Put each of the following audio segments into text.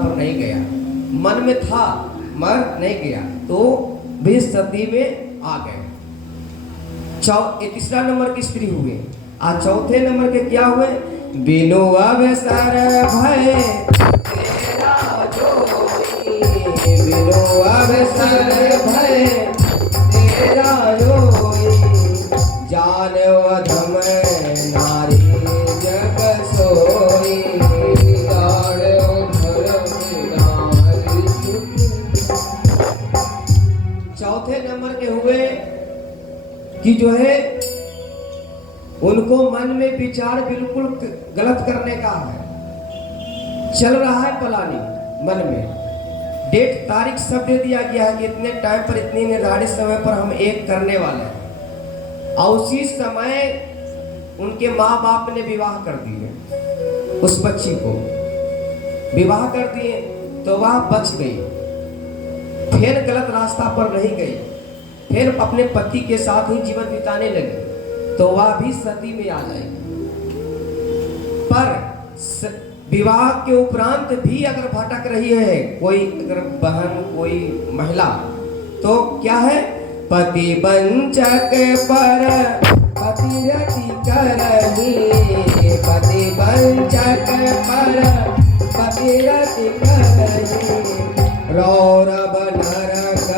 पर नहीं गया, मन में था मर नहीं गया, तो भी सती में आ गए। तीसरा नंबर की स्त्री हुए। आज चौथे नंबर के क्या हुए? बिनु अवसर भय तेरा जोई, बिनु अवसर भय तेरा जोई, जान अधम नारी जग सोई, जान अधम नारी। चौथे नंबर के हुए कि जो है उनको मन में विचार बिल्कुल गलत करने का है, चल रहा है प्लानिंग मन में, डेट तारीख सब दे दिया गया है कि इतने टाइम पर इतनी निर्धारित समय पर हम एक करने वाले हैं, और उसी समय उनके माँ बाप ने विवाह कर दिए, उस बच्ची को विवाह कर दिए तो वह बच गई, फिर गलत रास्ता पर नहीं गई, फिर अपने पति के साथ ही जीवन बिताने लगी, तो वह भी सती में आ जाएगी। पर विवाह के उपरांत भी अगर भटक रही है कोई, अगर बहन कोई महिला, तो क्या है? पति वंचक पर पतिरति करही, पति वंचक पर पतिरति करही, रौरव नरक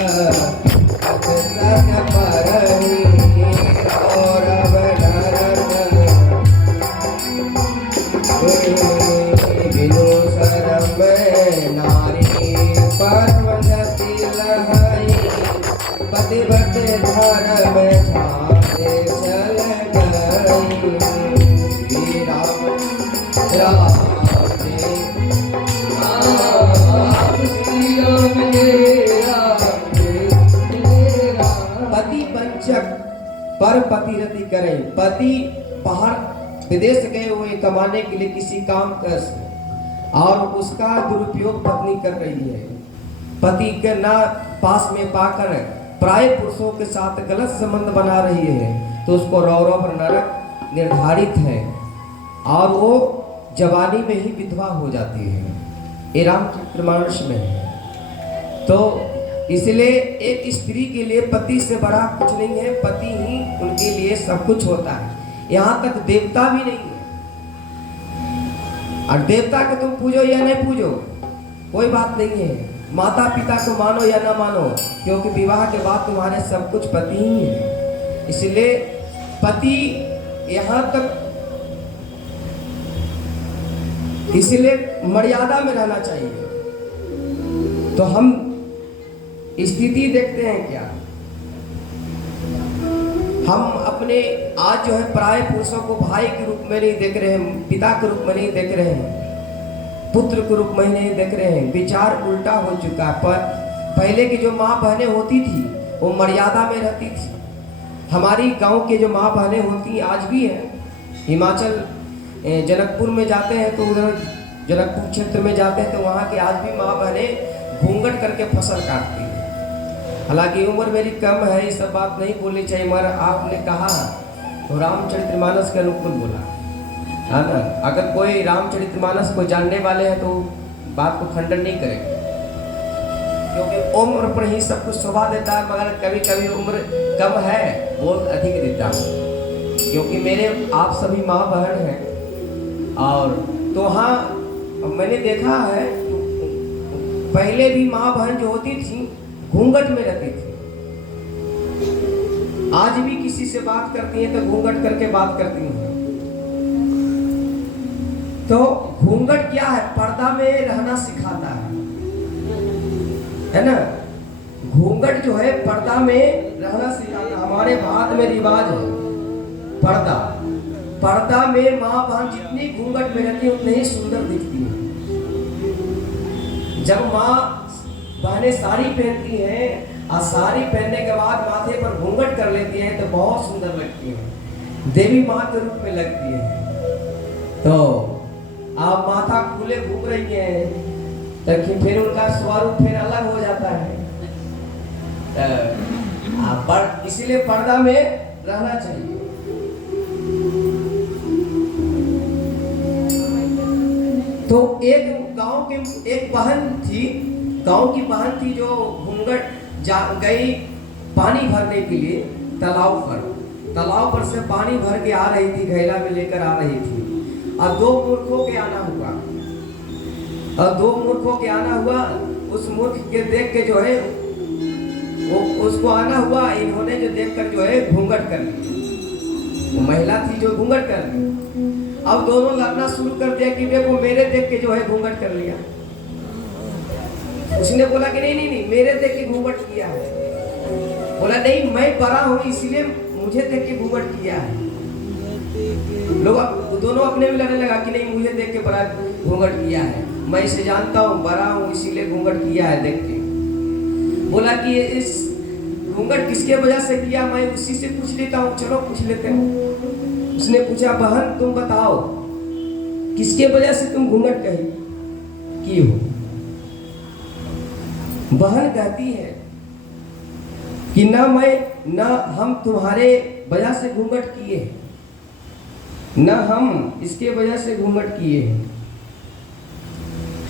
अक्सर परही, रौरव नरक बिनु शरम नारी परवनति लहई, पतिव्रत धर्म छाते चल गई, राम राम पर पतिरति करें। पति बाहर विदेश गए हुए कमाने के लिए किसी काम कर, और उसका दुरुपयोग पत्नी कर रही है, पति के ना पास में पाकर प्राय पुरुषों के साथ गलत संबंध बना रही है, तो उसको रौरव नरक निर्धारित है, और वो जवानी में ही विधवा हो जाती है। ये रामचरितमानस में है। तो इसलिए एक स्त्री के लिए पति से बड़ा कुछ नहीं है, पति ही उनके लिए सब कुछ होता है। यहाँ तक देवता भी नहीं है, और देवता को तुम पूजो या नहीं पूजो कोई बात नहीं है, माता पिता को मानो या ना मानो, क्योंकि विवाह के बाद तुम्हारे सब कुछ पति ही है। इसलिए पति यहाँ तक, इसलिए मर्यादा में रहना चाहिए। तो हम स्थिति देखते हैं क्या, हम अपने आज जो है प्राय पुरुषों को भाई के रूप में नहीं देख रहे हैं, पिता के रूप में नहीं देख रहे हैं, पुत्र के रूप में नहीं देख रहे हैं। विचार उल्टा हो चुका है। पर पहले की जो माँ बहनें होती थी वो मर्यादा में रहती थी। हमारी गांव के जो माँ बहनें होती आज भी हैं, हिमाचल जनकपुर में जाते हैं तो उधर जनकपुर क्षेत्र में जाते हैं तो वहाँ के आज भी माँ बहनें घूंघट करके फसल काटती हैं। हालांकि उम्र मेरी कम है, ये सब बात नहीं बोलनी चाहिए, मगर आपने कहा तो रामचरितमानस के अनुकूल बोला है ना। अगर कोई रामचरितमानस को जानने वाले हैं तो बात को खंडन नहीं करेंगे, क्योंकि उम्र पर ही सब कुछ शोभा देता है, मगर कभी कभी उम्र कम है बोल अधिक देता है। क्योंकि मेरे आप सभी माँ बहन हैं, और तो हाँ मैंने देखा है पहले भी माँ बहन जो होती थी घूंघट में रहती थी, आज भी किसी से बात करती हैं तो घूंघट करके बात करती हैं। तो घूंघट क्या है? पर्दा में रहना सिखाता है ना। घूंघट जो है पर्दा में रहना सिखाता है। हमारे भारत में रिवाज है पर्दा, पर्दा में माँ बहन जितनी घूंघट में रहती है उतनी ही सुंदर दिखती है। जब माँ बहनें साड़ी पहनती हैं और साड़ी पहनने के बाद माथे पर घूंघट कर लेती हैं तो बहुत सुंदर लगती हैं, देवी माँ के रूप में लगती है। तो आप माथा खुले घूम रही हैं तो फिर उनका स्वरूप फिर अलग हो जाता है। पर इसीलिए पर्दा में रहना चाहिए। तो एक गांव गांव के एक बहन थी, गांव की बहन थी जो घूंघट जा गई पानी भरने के लिए तालाब पर से पानी भर के आ रही थी, घैला में लेकर आ रही थी। और दो मूर्खों के आना हुआ, उस मूर्ख के देख के जो है वो उसको आना हुआ, इन्होंने जो देखकर जो है घूंघट कर ली। वो महिला थी जो घूंघट कर ली। अब दोनों लड़ना शुरू कर दिया कि देखो मेरे देख के जो है घूंघट कर लिया। उसने बोला कि नहीं नहीं नहीं, मेरे देख के घूंघट किया है। बोला नहीं, मैं बड़ा हूं इसीलिए मुझे देख के घूंघट किया है। लोग दोनों अपने में लड़ने लगा कि नहीं, मुझे देख के बड़ा घूंघट किया है, मैं इसे जानता हूँ, बड़ा हूँ इसीलिए घूंघट किया है देख के। बोला कि इस घूंघट किसके वजह से किया, मैं उसी से पूछ लेता हूँ, चलो पूछ लेते हैं। उसने पूछा, बहन तुम बताओ किसके वजह से तुम घूंघट की हो। बहन कहती है कि ना हम तुम्हारे वजह से घूंघट किए, ना हम इसके वजह से घूंघट किए।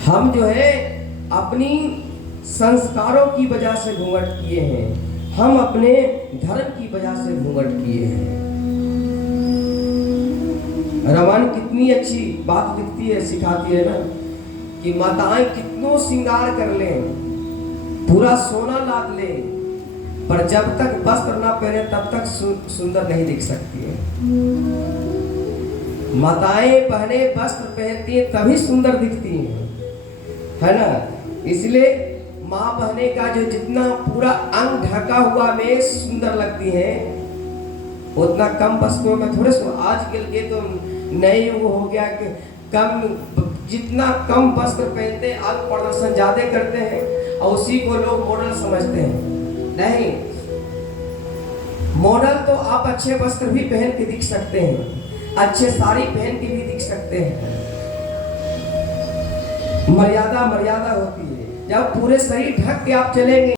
हम जो है अपनी संस्कारों की वजह से घूंघट किए हैं, हम अपने धर्म की वजह से घूंघट किए हैं। रामायण कितनी अच्छी बात लिखती है, सिखाती है ना कि माताएं कितनों श्रृंगार कर लें, पूरा सोना लाद ले, पर जब तक वस्त्र ना पहने तब तक सुंदर नहीं दिख सकती है। माताएं पहने वस्त्र पहनती हैं तभी सुंदर दिखती हैं, है ना। इसलिए माँ बहने का जो जितना पूरा अंग ढका हुआ में सुंदर लगती है, उतना कम वस्त्रों में थोड़े आजकल के तो नए वो हो गया कि जितना कम वस्त्र पहनते हैं अंग प्रदर्शन ज्यादा करते हैं और उसी को लोग मॉडल समझते हैं। नहीं, मॉडल तो आप अच्छे वस्त्र भी पहन के दिख सकते हैं, अच्छे साड़ी पहन के भी दिख सकते हैं। मर्यादा होती है। जब पूरे शरीर ढक के आप चलेंगे